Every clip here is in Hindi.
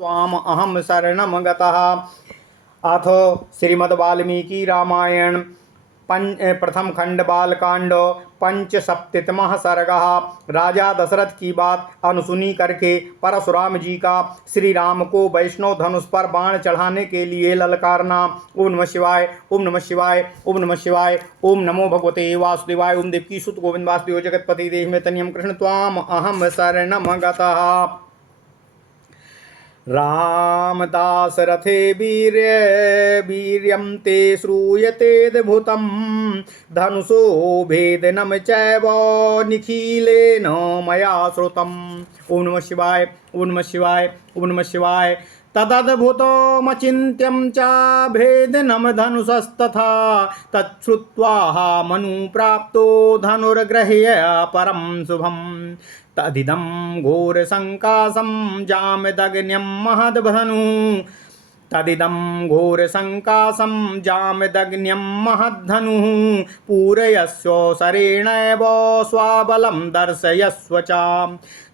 त्वाम अहम शरणम गतः। अथ श्रीमद्वाल्मीकि रामायण प्रथम खंड बालकांड पंचसप्तमः सर्गः। राजा दशरथ की बात अनसुनी करके परशुराम जी का श्री राम को वैष्णव धनुष पर बाण चढ़ाने के लिए ललकारना। ओम नमः शिवाय, ओम नमः शिवाय, ओम नमः शिवाय, ओम नमो भगवते वासुदेवाय। ओम देवकी सुत गोविंद वासुदेव जगतपति देह में तनियम कृष्ण त्वाम अहम शरणम गतः। रामदास रथे वीर्यं ते श्रूयतेऽद्भुतं धनुषो भेदनं चैव निखिलेन मया श्रुतम्। ओम नमः शिवाय, ओम नमः शिवाय, ओम नमः शिवाय। तदद्भुतमचिन्त्यं च भेदनं धनुषस्तथा तच्छ्रुत्वा मनुप्राप्तो धनुर्गृह्य परं शुभम्। तदिदं घोरसङ्कासं जामदग्न्यं महद्धनु तदिदं घोरसङ्कासं जामदग्न्यं महद्धनुः पूरयस्व शरेणैव स्वाबलं दर्शयस्व च।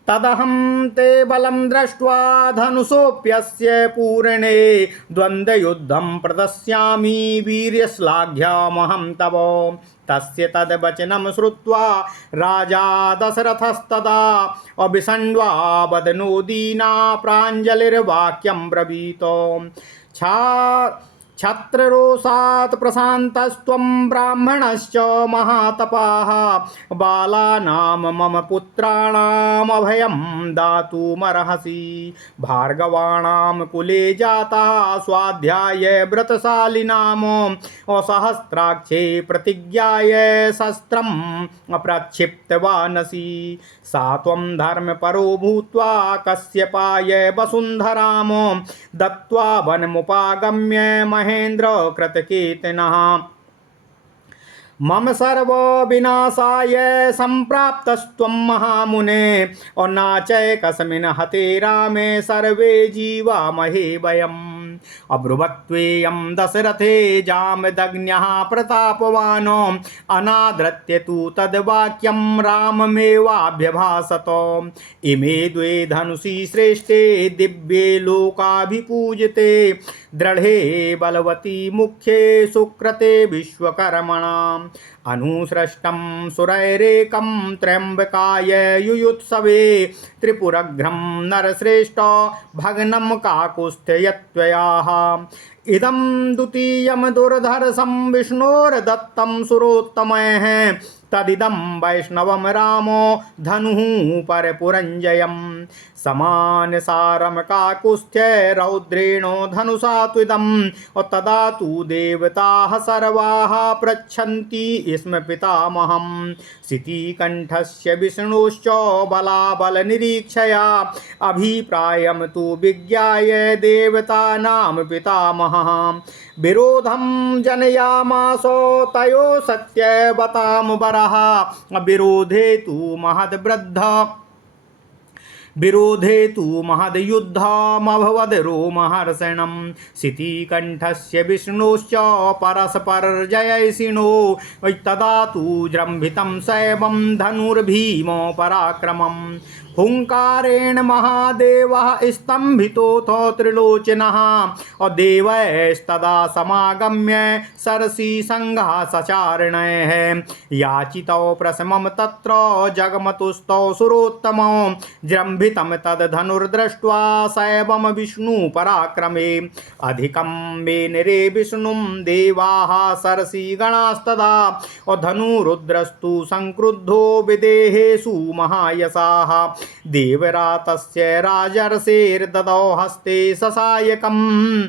तदहं ते बलं दृष्ट्वा धनुषोऽप्यस्य पूरणे द्वन्द्वयुद्धं प्रदस्यामि वीर्यश्लाघ्यमहं तव। तस्य तद्वचनं श्रुत्वा राजा दशरथस्तदा अभिषण्वा वदनो दीना प्राञ्जलिर्वाक्यं ब्रवीत। छत्ररोषात् प्रशान्तस्त्वं ब्राह्मणश्च महातपाः बालानां मम पुत्राणाम् अभयं दातुमर्हसि। भार्गवाणां कुले जाता स्वाध्याय व्रतशालिनाम् असहस्राक्षे प्रतिज्ञाय शस्त्रम् अप्रक्षिप्तवानसि। सा त्वं धर्मपरो भूत्वा कश्यपाय वसुन्धराम् दत्त्वा वनमुपागम्य महेन्द्र कृतकीर्तनः। मम सर्व विनाशाय संप्राप्तस्त्वं महामुने नाचैकस्मिन् हते रामे सर्वे जीवामहे वयम्। अब्रुवत्वेयं दशरथे जामदग्न्यः प्रतापवान् अनादृत्य तु तद्वाक्यं राममेवाभ्यभाषत। इमे द्वे धनुषि श्रेष्ठे दिव्ये लोकाभिपूजिते दृढे बलवती मुख्ये सुकृते विश्वकर्मणाम्। अनुसृष्टं सुरैरेकं त्र्यम्बकाय युयुत्सवे त्रिपुरघ्नं नरश्रेष्ठ भग्नं काकुस्थयत्वयाः। इदं द्वितीयं दुर्धर्षं विष्णोर्दत्तं सुरोत्तमैः तदिदं वैष्णवं रामो धनुः परपुरञ्जयम्। समानसारं काकुस्थ्य रौद्रेण धनुषा त्विदं तदा तु देवताः सर्वाः पृच्छन्ति स्म पितामहं। शितिकण्ठस्य विष्णुश्च बलाबलनिरीक्षया अभिप्रायं तु विज्ञाय देवतानां पितामहः। विरोधं जनयामास तयो सत्यवतां वरः विरोधे तु महद्युद्धमभवद् रोमहर्षणम्। शितिकण्ठस्य विष्णुश्च परस्परजयैषिणो तदा तु जृम्भितं शैवं धनुर्भीमो पराक्रमम्। हुङ्कारेण महादेवः स्तम्भितोऽथ त्रिलोचनः देवैस्तदा समागम्य सरसीसङ्घः सचारणैः। याचितौ प्रशमं तत्र जगमतुस्तौ सुरोत्तमौ जृम्भितं तद्धनुर्दृष्ट्वा शैवं विष्णुपराक्रमे। अधिकं मेनरे विष्णुं देवाः सरसीगणास्तदा धनुरुद्रस्तु संक्रुद्धो विदेहेषु महायशाः। देवरातस्य राजर्षेर्ददौ हस्ते ससायकम्।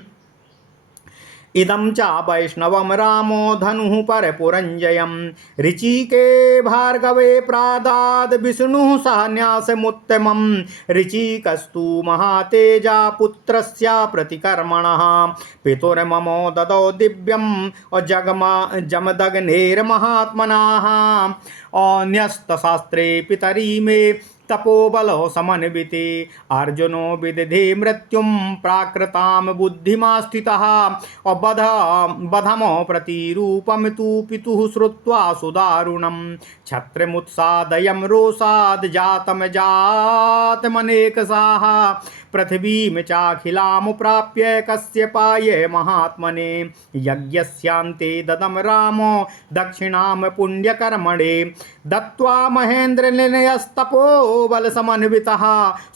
इदं च वैष्णवं रामो धनुः परपुरञ्जयम्। ऋचिके भार्गवे प्रादाद् विष्णुः सन्यासमुत्तमम्। ऋचिकस्तु महातेजा पुत्रस्य प्रतिकर्मणः। पितुर्ममो ददौ दिव्यं जमदग्नेर्महात्मनः। अन्यस्तशास्त्रे पितरी मे तपोबलो समन्विते। अर्जुनो विदधे मृत्युं प्राकृतां बुद्धिमास्थितः। बधमो प्रतिरूपं तु पितुः श्रुत्वा सुदारुणं। छत्रमुत्सादयं रोषाद् जातमनेकसाः पृथिवीं चाखिलामुप्राप्य कश्यपाय महात्मने यज्ञस्यान्ते ददम रामो दक्षिणां पुण्यकर्मणे दत्त्वा महेन्द्रनिलयस्तपो बलसमन्वितः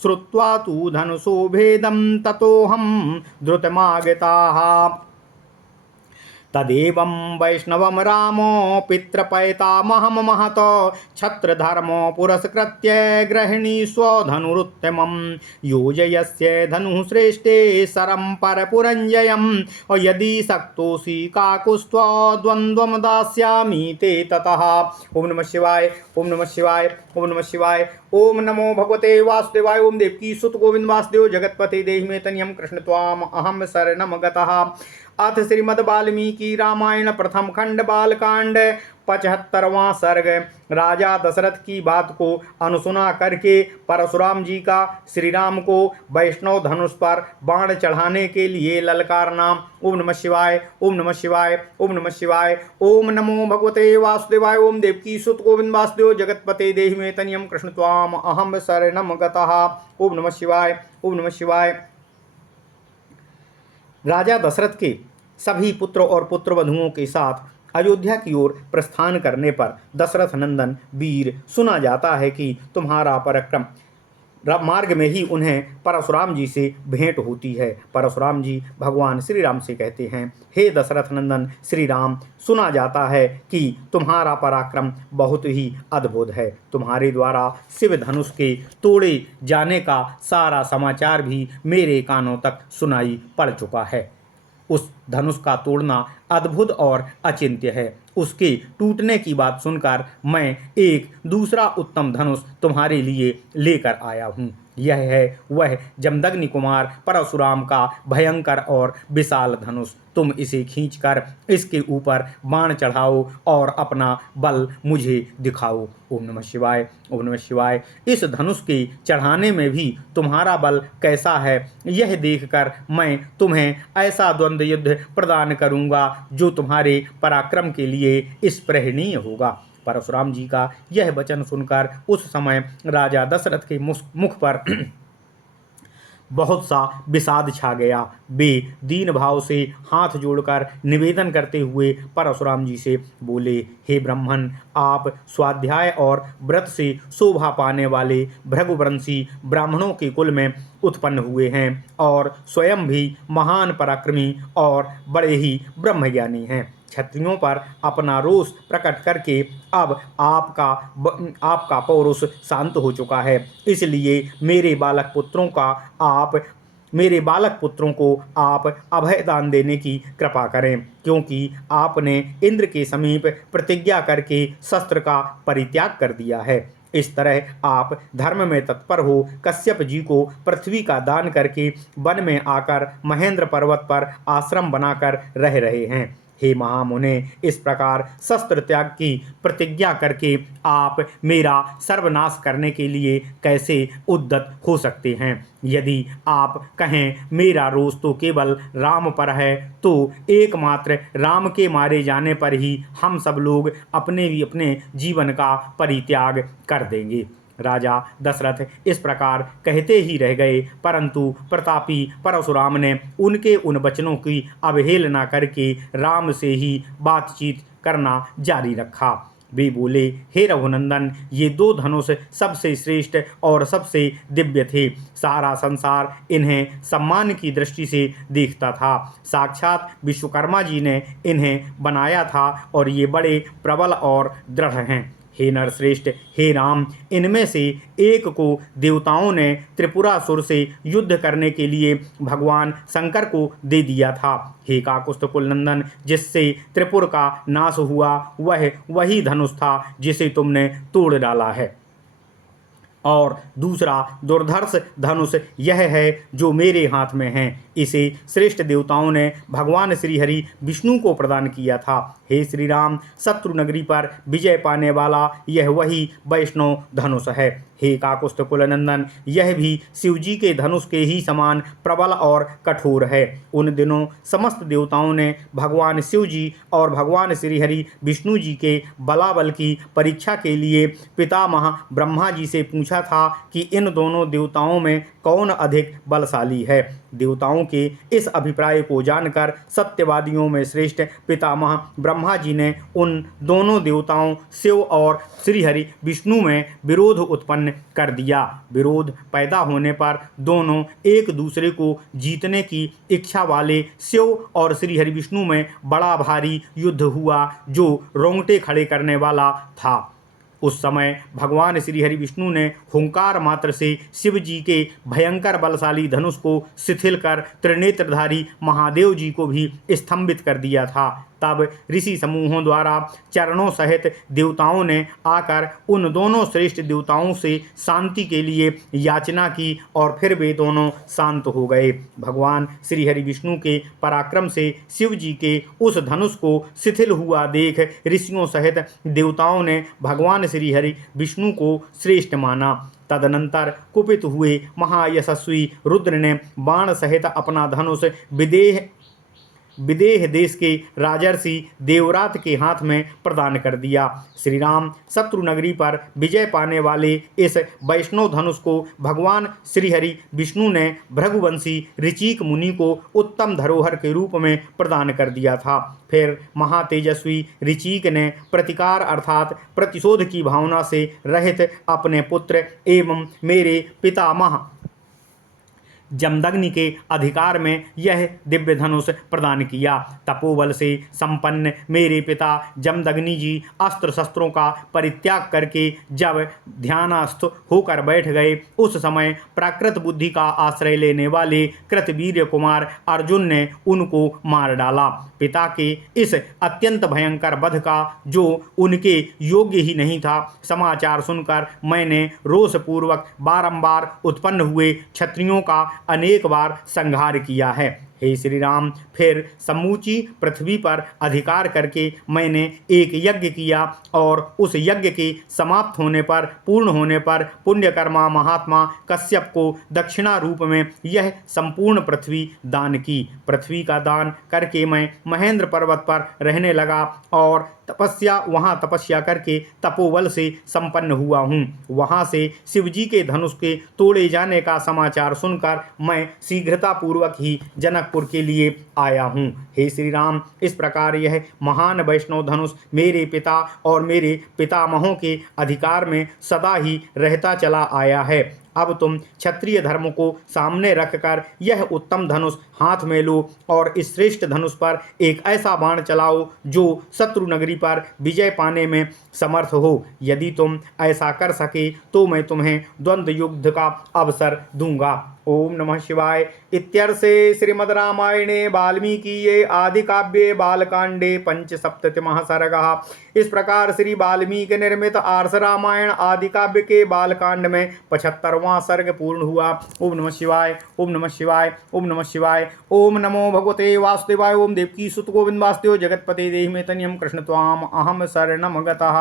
श्रुत्वा तु धनुषोभेदं ततोऽहं द्रुतमागताः तदेवं वैष्णवं रामो पितृपैतामहं महतो क्षत्रधर्मो पुरस्कृत्य गृहिणी स्वधनुरुत्तमं योजयस्य धनुः श्रेष्ठे शरं परपुरञ्जयं यदि शक्तोऽसि काकुस्त्वद्वन्द्वं दास्यामि ते ततः। ओम नमः शिवाय, ओम नमः शिवाय, ओम नमः शिवाय। ओम नमो भगवते वासुदेवाय। ओम देवकी सुत गोविंद वासुदेव जगतपते देहि मे तनियं कृष्ण त्वाम अहम शरणं गतः। अथ श्रीमद् वाल्मीकि रामायण प्रथम खंड बालकांड 75वां सर्ग। राजा दशरथ की बात को अनुसुना करके परशुराम जी का श्री राम को वैष्णव धनुष पर बाण चढ़ाने के लिए ललकारना। ओम नमः शिवाय, ओम नमः शिवाय, ओम नमः शिवाय। ओम नमो भगवते वासुदेवाय। ओम देवकी सुत गोविंद वासुदेव जगतपते देहि मे तनियं कृष्ण त्वाम अहम शरणं गतः। ओम नमः शिवाय, ओम नमः शिवाय। राजा दशरथ के सभी पुत्र और पुत्रवधुओं के साथ अयोध्या की ओर प्रस्थान करने पर दशरथ नंदन वीर सुना जाता है कि तुम्हारा पराक्रम मार्ग में ही उन्हें परशुराम जी से भेंट होती है। परशुराम जी भगवान श्री राम से कहते हैं, हे दशरथ नंदन श्री राम, सुना जाता है कि तुम्हारा पराक्रम बहुत ही अद्भुत है। तुम्हारे द्वारा शिव धनुष के तोड़े जाने का सारा समाचार भी मेरे कानों तक सुनाई पड़ चुका है। उस धनुष का तोड़ना अद्भुत और अचिंत्य है। उसके टूटने की बात सुनकर मैं एक दूसरा उत्तम धनुष तुम्हारे लिए लेकर आया हूँ। यह है वह जमदग्नि कुमार परशुराम का भयंकर और विशाल धनुष। तुम इसे खींचकर इसके ऊपर बाण चढ़ाओ और अपना बल मुझे दिखाओ। ओम नमः शिवाय, ओम नमः शिवाय। इस धनुष के चढ़ाने में भी तुम्हारा बल कैसा है, यह देखकर मैं तुम्हें ऐसा द्वंद्व युद्ध प्रदान करूंगा जो तुम्हारे पराक्रम के लिए स्पृहणीय होगा। परशुराम जी का यह वचन सुनकर उस समय राजा दशरथ के मुख पर बहुत सा विषाद छा गया। वे दीन भाव से हाथ जोड़कर निवेदन करते हुए परशुराम जी से बोले, हे ब्राह्मण, आप स्वाध्याय और व्रत से शोभा पाने वाले भृगुवंशी ब्राह्मणों के कुल में उत्पन्न हुए हैं और स्वयं भी महान पराक्रमी और बड़े ही ब्रह्मज्ञानी हैं। क्षत्रियों पर अपना रोष प्रकट करके अब आपका पौरुष शांत हो चुका है। इसलिए मेरे बालक पुत्रों को आप अभयदान देने की कृपा करें, क्योंकि आपने इंद्र के समीप प्रतिज्ञा करके शस्त्र का परित्याग कर दिया है। इस तरह आप धर्म में तत्पर हो कश्यप जी को पृथ्वी का दान करके वन में आकर महेंद्र पर्वत पर आश्रम बनाकर रह रहे हैं। हे महामुने, इस प्रकार शस्त्र त्याग की प्रतिज्ञा करके आप मेरा सर्वनाश करने के लिए कैसे उद्यत हो सकते हैं? यदि आप कहें मेरा रोष तो केवल राम पर है, तो एकमात्र राम के मारे जाने पर ही हम सब लोग अपने जीवन का परित्याग कर देंगे। राजा दशरथ इस प्रकार कहते ही रह गए, परंतु प्रतापी परशुराम ने उनके उन वचनों की अवहेलना करके राम से ही बातचीत करना जारी रखा। वे बोले, हे रघुनंदन, ये दो धनुष सबसे श्रेष्ठ और सबसे दिव्य थे। सारा संसार इन्हें सम्मान की दृष्टि से देखता था। साक्षात विश्वकर्मा जी ने इन्हें बनाया था और ये बड़े प्रबल और दृढ़ हैं। हे नरश्रेष्ठ, हे राम, इनमें से एक को देवताओं ने त्रिपुरासुर से युद्ध करने के लिए भगवान शंकर को दे दिया था। हे काकुस्थ कुलनंदन, जिससे त्रिपुर का नाश हुआ वह वही धनुष था जिसे तुमने तोड़ डाला है। और दूसरा दुर्धर्ष धनुष यह है जो मेरे हाथ में है। इसे श्रेष्ठ देवताओं ने भगवान श्री हरि विष्णु को प्रदान किया था। हे श्री राम, शत्रु नगरी पर विजय पाने वाला यह वही वैष्णव धनुष है। हे काकुस्थ कुलनंदन, यह भी शिवजी के धनुष के ही समान प्रबल और कठोर है। उन दिनों समस्त देवताओं ने भगवान शिव जी और भगवान श्री हरि विष्णु जी के बलाबल की परीक्षा के लिए पितामह ब्रह्मा जी से पूछा था कि इन दोनों देवताओं में कौन अधिक बलशाली है। देवताओं के इस अभिप्राय को जानकर सत्यवादियों में श्रेष्ठ पितामह ब्रह्मा जी ने उन दोनों देवताओं शिव और श्रीहरि विष्णु में विरोध उत्पन्न कर दिया। विरोध पैदा होने पर दोनों एक दूसरे को जीतने की इच्छा वाले शिव और श्रीहरि विष्णु में बड़ा भारी युद्ध हुआ जो रोंगटे खड़े करने वाला था। उस समय भगवान श्री हरि विष्णु ने हुंकार मात्र से शिव जी के भयंकर बलशाली धनुष को शिथिल कर त्रिनेत्रधारी महादेव जी को भी स्तंभित कर दिया था। तब ऋषि समूहों द्वारा चरणों सहित देवताओं ने आकर उन दोनों श्रेष्ठ देवताओं से शांति के लिए याचना की और फिर वे दोनों शांत हो गए। भगवान श्री हरि विष्णु के पराक्रम से शिव जी के उस धनुष को शिथिल हुआ देख ऋषियों सहित देवताओं ने भगवान श्री हरि विष्णु को श्रेष्ठ माना। तदनंतर कुपित हुए महायशस्वी रुद्र ने बाण सहित अपना धनुष विदेह देश के राजर्षि देवरात के हाथ में प्रदान कर दिया। श्री राम शत्रु नगरी पर विजय पाने वाले इस वैष्णव धनुष को भगवान श्रीहरि विष्णु ने भृगुवंशी ऋचिक मुनि को उत्तम धरोहर के रूप में प्रदान कर दिया था। फिर महातेजस्वी ऋचिक ने प्रतिकार अर्थात प्रतिशोध की भावना से रहित अपने पुत्र एवं मेरे पितामह जमदग्नि के अधिकार में यह दिव्य धनुष प्रदान किया। तपोबल से संपन्न मेरे पिता जमदग्नि जी अस्त्र शस्त्रों का परित्याग करके जब ध्यानस्थ होकर बैठ गए, उस समय प्राकृत बुद्धि का आश्रय लेने वाले कृतवीर्य कुमार अर्जुन ने उनको मार डाला। पिता के इस अत्यंत भयंकर वध का जो उनके योग्य ही नहीं था, समाचार सुनकर मैंने रोषपूर्वक बारंबार उत्पन्न हुए क्षत्रियों का अनेक बार संहार किया है। हे श्री राम, फिर समूची पृथ्वी पर अधिकार करके मैंने एक यज्ञ किया और उस यज्ञ के समाप्त होने पर पूर्ण होने पर पुण्यकर्मा महात्मा कश्यप को दक्षिणा रूप में यह संपूर्ण पृथ्वी दान की। पृथ्वी का दान करके मैं महेंद्र पर्वत पर रहने लगा और वहाँ तपस्या करके तपोबल से संपन्न हुआ हूँ। वहाँ से शिवजी के धनुष के तोड़े जाने का समाचार सुनकर मैं शीघ्रतापूर्वक ही जनकपुर के लिए आया हूँ। हे श्री राम, इस प्रकार यह महान वैष्णव धनुष मेरे पिता और मेरे पितामहों के अधिकार में सदा ही रहता चला आया है। अब तुम क्षत्रिय धर्म को सामने रखकर यह उत्तम धनुष हाथ में लो और इस श्रेष्ठ धनुष पर एक ऐसा बाण चलाओ जो शत्रु नगरी पर विजय पाने में समर्थ हो। यदि तुम ऐसा कर सके तो मैं तुम्हें द्वंद्व युद्ध का अवसर दूंगा। ओम नमः शिवाय। इत्यर्थे श्रीमद् रामायणे वाल्मीकिये आदिकाव्ये बालकांडे पंचसप्ततिमः सर्गः। इस प्रकार श्री वाल्मीकि निर्मित आर्ष रामायण आदि काव्य के बालकांड में 75वां सर्ग पूर्ण हुआ। ओम नमः शिवाय, ओम नमः शिवाय, ओम नमः शिवाय। ओम नमो भगवते वासुदेवाय। ओम देवकी सुत गोविंद वासुदेव जगतपते देहि मे तनियम कृष्ण त्वाम अहम शरणम गतः।